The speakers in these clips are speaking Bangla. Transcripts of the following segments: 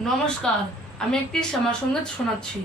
নমস্কার আমি একটি শ্যামা সংগীত শোনাচ্ছি।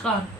çıkar.